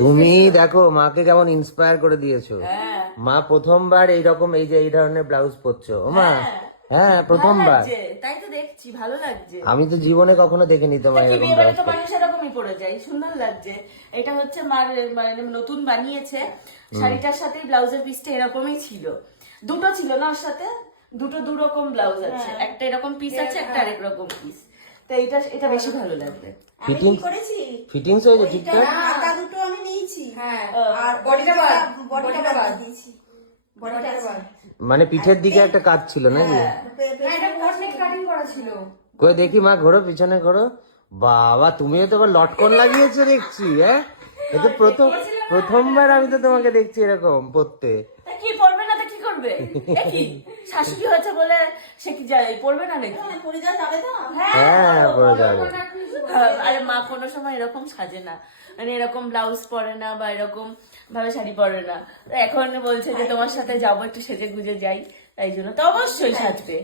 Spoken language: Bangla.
তুমি দেখো মাকে কেমন ইন্সপায়ার করে দিয়েছো। হ্যাঁ মা প্রথমবার এইরকম এই যে এই ধরনের ব্লাউজ পরছো ও মা। হ্যাঁ, হ্যাঁ ভালো প্রথমবার। লাগছে, তাই তো দেখছি ভালো লাগছে। আমি তো জীবনে কখনো দেখিনি তোমার কি এরকম বিয়ে বাড়ি ব্লাউজ তো পরতে। মানুষ এরকমই পরে যায়, সুন্দর লাগছে। এটা হচ্ছে মার মানে নতুন বানিয়েছে, শাড়িটার সাথে ব্লাউজের পিসটা এরকমই ছিল, দুটো ছিল না ওর সাথে, দুটো দু রকম ব্লাউজ আছে, একটা এরকম পিস আছে, একটা আরেক রকম পিস। তো এটা এটা বেশি ভালো লাগবে। আমি কি করেছি, ফিটিংস হয়েছে ঠিকঠাক? হাতা দুটো আমি নিয়েছি, হ্যাঁ আর বডিটা বাদ, বডিটা বাদ দিয়েছি, বডিটা বাদ। মানে পিঠের দিকে একটা কাজ ছিল নাকি? হ্যাঁ এটা কোট নেক কাটিং করা ছিল। কই দেখি মা, ঘোরো পিছনে ঘোরো। বাবা তুমিও তো আবার লটকন লাগিয়েছো দেখছি। হ্যাঁ এই তো প্রথমবার আমি তো তোমাকে দেখছি এরকম পরতে। তা কি পড়বে না, তা কি করবে? এ কি শাশুড়ি হয়েছে বলে সে কি যায় পড়বে না নাকি? পরে যাওয়া যাবে তো? হ্যাঁ পরে যাবে। আরে মা কোনো সময় এরকম সাজে না, মানে এরকম ব্লাউজ পরে না বা এরকম ভাবে শাড়ি পরে না। তো এখন বলছে যে তোমার সাথে যাবো, একটু সেজে গুজে যাই, তাই জন্য তো অবশ্যই সাজবে।